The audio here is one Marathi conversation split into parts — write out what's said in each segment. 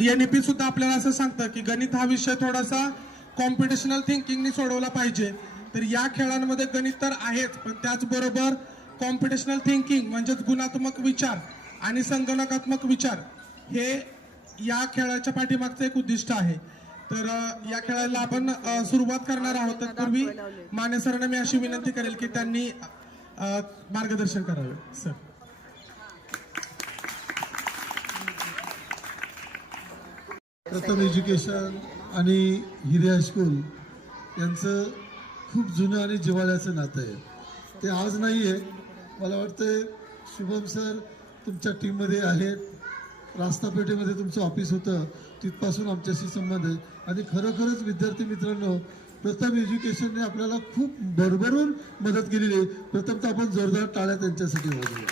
NEP सुद्धा आपल्याला असं सांगतं की गणित हा विषय थोडासा कॉम्पिटिशनल थिंकिंगनी सोडवला पाहिजे. तर या खेळांमध्ये गणित तर आहेच, पण त्याचबरोबर कॉम्पिटिशनल थिंकिंग म्हणजेच गुणात्मक विचार आणि संगणकात्मक विचार हे या खेळाच्या पाठीमागचं एक उद्दिष्ट आहे. तर या खेळाला आपण सुरुवात करणार आहोत. तत्पूर्वी माने सरांना मी अशी विनंती करेल की त्यांनी मार्गदर्शन करावे. सर, प्रथम एज्युकेशन आणि हिरे हायस्कूल यांचं खूप जुनं आणि जिव्हाळ्याचं नातं आहे. ते आज नाही आहे. मला वाटतं शुभम सर तुमच्या टीममध्ये आहेत. रास्तापेठेमध्ये तुमचं ऑफिस होतं, तिथपासून आमच्याशी संबंध आहे. आणि खरोखरच विद्यार्थी मित्रांनो, प्रथम एज्युकेशनने आपल्याला खूप भरभरून मदत केलेली आहे. प्रथमतः आपण जोरदार टाळ्या त्यांच्यासाठी वाजवूया.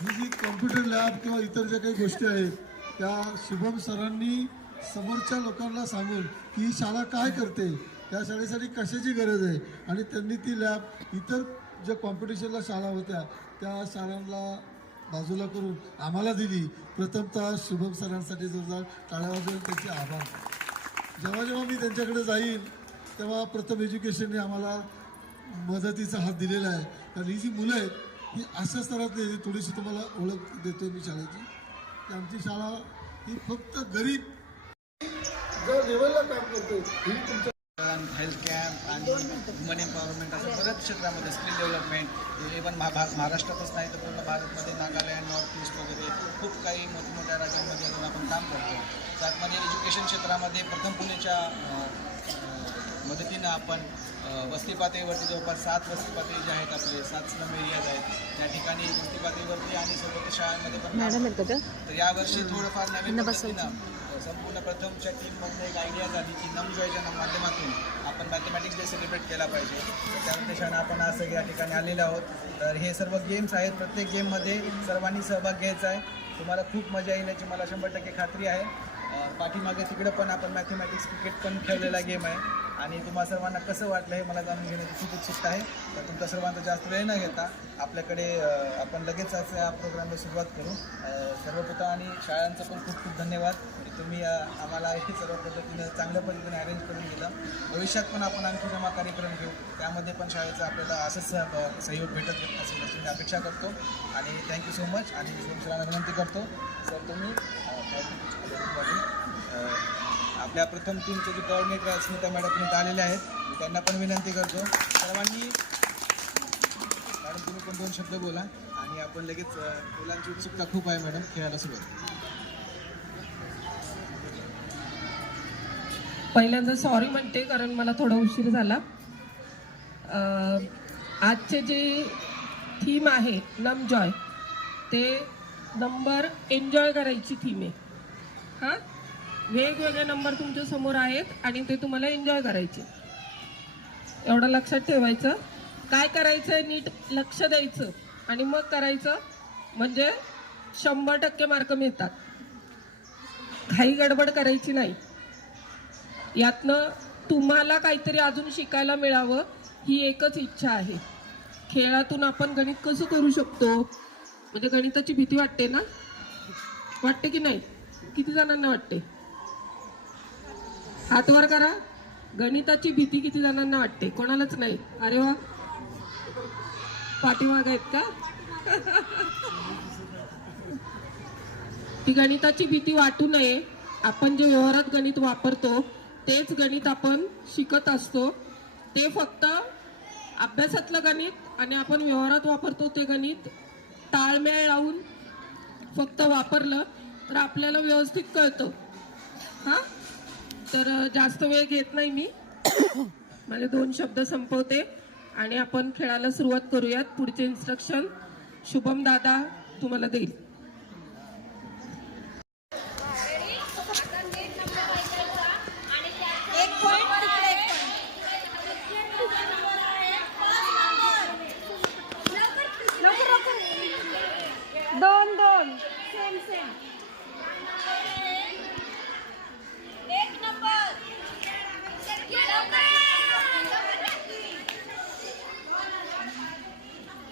ही जी कॉम्प्युटर लॅब किंवा इतर ज्या काही गोष्टी आहेत त्या शुभम सरांनी समोरच्या लोकांना सांगून की ही शाळा काय करते, त्या शाळेसाठी कशाची गरज आहे, आणि त्यांनी ती लॅब इतर ज्या कॉम्पिटिशनला शाळा होत्या त्या शाळांना बाजूला करून आम्हाला दिली. प्रथमतः शुभम सरांसाठी जोरदार टाळ्या वाजवून त्यांचे आभार. जेव्हा जेव्हा मी त्यांच्याकडे जाईन तेव्हा प्रथम एज्युकेशनने आम्हाला मदतीचा हात दिलेला आहे. कारण ही जी मुलं आहेत ही अशा स्तरातली, थोडीशी तुम्हाला ओळख देतोय मी शाळेची, की आमची शाळा ही फक्त गरीब जो लेवलला काम करतो ही तुमच्या हेल्थ कॅम्प आणि वुमन एम्पॉवरमेंट असं बऱ्याच क्षेत्रामध्ये स्किल डेव्हलपमेंट इव्हन महाराष्ट्रातच नाही तर पूर्ण भारतमध्ये नागालँड, नॉर्थ ईस्ट वगैरे खूप काही मोठमोठ्या राज्यांमध्ये अजून आपण काम करतो. त्यातमध्ये एज्युकेशन क्षेत्रामध्ये प्रथम पुणेच्या मदतीनं आपण वस्ती पातळीवरती जवळपास 7 वस्ती पातळी जे आहेत आपले 7 स्लम एरियाज आहेत त्या ठिकाणी वस्ती पातळीवरती आणि सोबत शाळांमध्ये पण. तर यावर्षी थोडंफार नवीन पद्धतीनं संपूर्ण प्रथमच्या टीममध्ये एक आयडिया झाली की नमजॉयच्या माध्यमातून आपण मॅथमॅटिक्स डे सेलिब्रेट केला पाहिजे. तर त्या उद्देशानं आपण आज सगळे या ठिकाणी आलेलो आहोत. तर हे सर्व गेम्स आहेत. प्रत्येक गेममध्ये सर्वांनी सहभाग घ्यायचा आहे. तुम्हाला खूप मजा येईल याची मला 100% खात्री आहे. पाठीमागे तिकडे पण आपण मॅथमॅटिक्स क्रिकेट पण खेळलेला गेम आहे आणि तुम्हा सर्वांना कसं वाटलं हे मला जाणून घेण्याची खूप उत्सुकता आहे. तर तुमचा सर्वांचा जास्त वेळ न घेता आपल्याकडे आपण लगेच असं या प्रोग्रामला सुरुवात करू. सर्वप्रथम आणि शाळांचं पण खूप खूप धन्यवाद. तुम्ही आम्हाला हे सर्व पद्धतीनं चांगल्या पद्धतीने अरेंज करून दिलं. भविष्यात पण आपण आणखी जमा कार्यक्रम घेऊ, त्यामध्ये पण शाळेचा आपल्याला असंच सहयोग भेटत असेल अशी मी अपेक्षा करतो. आणि थँक्यू सो मच. आणि सरांना विनंती करतो सर तुम्ही आपल्या प्रथम टीमचे जे कोऑर्डिनेटर आहेत स्मिता मॅडम इथं आलेले आहेत. मी त्यांना पण विनंती करतो सर्वांनी मॅडम तुम्ही पण 2 शब्द बोला आणि आपण लगेच मुलांची उत्सुकता खूप आहे मॅडम खेळायला सुरुवात. पहिल्यांदा सॉरी म्हणते कारण मला थोडा उशीर झाला. आजचे जे थीम आहे नमजॉय ते नंबर एन्जॉय करायची थीम आहे. हां, वेगवेगळे नंबर तुमच्या समोर आहेत आणि ते तुम्हाला एन्जॉय करायचे. एवढं लक्षात ठेवायचं. काय करायचं आहे नीट लक्ष द्यायचं आणि मग करायचं म्हणजे 100% मार्क मिळतात. काही गडबड करायची नाही. यातनं तुम्हाला काहीतरी अजून शिकायला मिळावं ही एकच इच्छा आहे. खेळातून आपण गणित कसं करू शकतो, म्हणजे गणिताची भीती वाटते ना, वाटते की नाही? किती जणांना वाटते? हात वर करा. गणिताची भीती किती जणांना वाटते? कोणालाच नाही. अरे वा, पाठीमाग आहेत का? ती गणिताची भीती वाटू नये. आपण जे व्यवहारात गणित वापरतो तेच गणित आपण शिकत असतो. ते फक्त अभ्यासातलं गणित आणि आपण व्यवहारात वापरतो ते गणित ताळमेळ लावून फक्त वापरलं तर आपल्याला व्यवस्थित कळतं. हां, तर जास्त वेळ घेत नाही मी. माझे 2 शब्द संपवते आणि आपण खेळायला सुरुवात करूयात. पुढचे इन्स्ट्रक्शन शुभम दादा तुम्हाला देईल.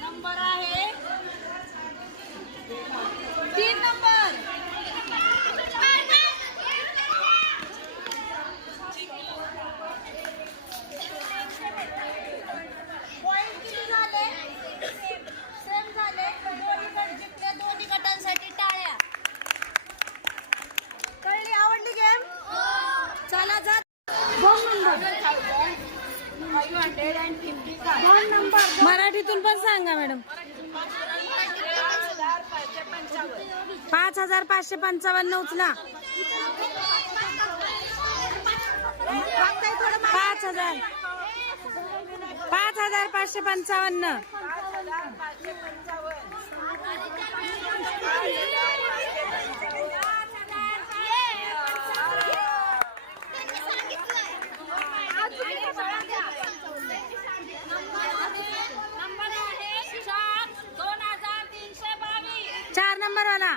नंबर आहे 3 नंबर मराठीतून पण सांगा मॅडम. 5555 उचला. 5000 5555. चार नंबर वाला.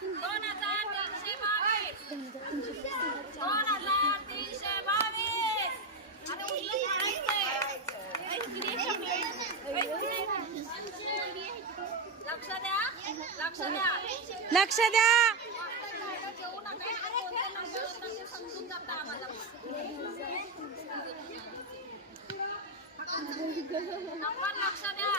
2322. लक्ष द्या. नंबर लक्ष द्या.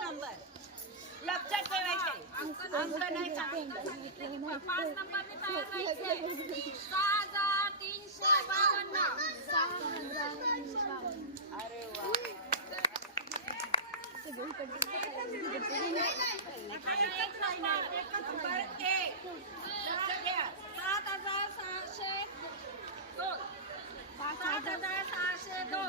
नंबर लक्षात ठेवायचे. अंक नाही सांगितले. 5 नंबरने तयार राहायचे. 6352. अरे वा. नंबर 1 लक्ष द्या. 7602. 7602.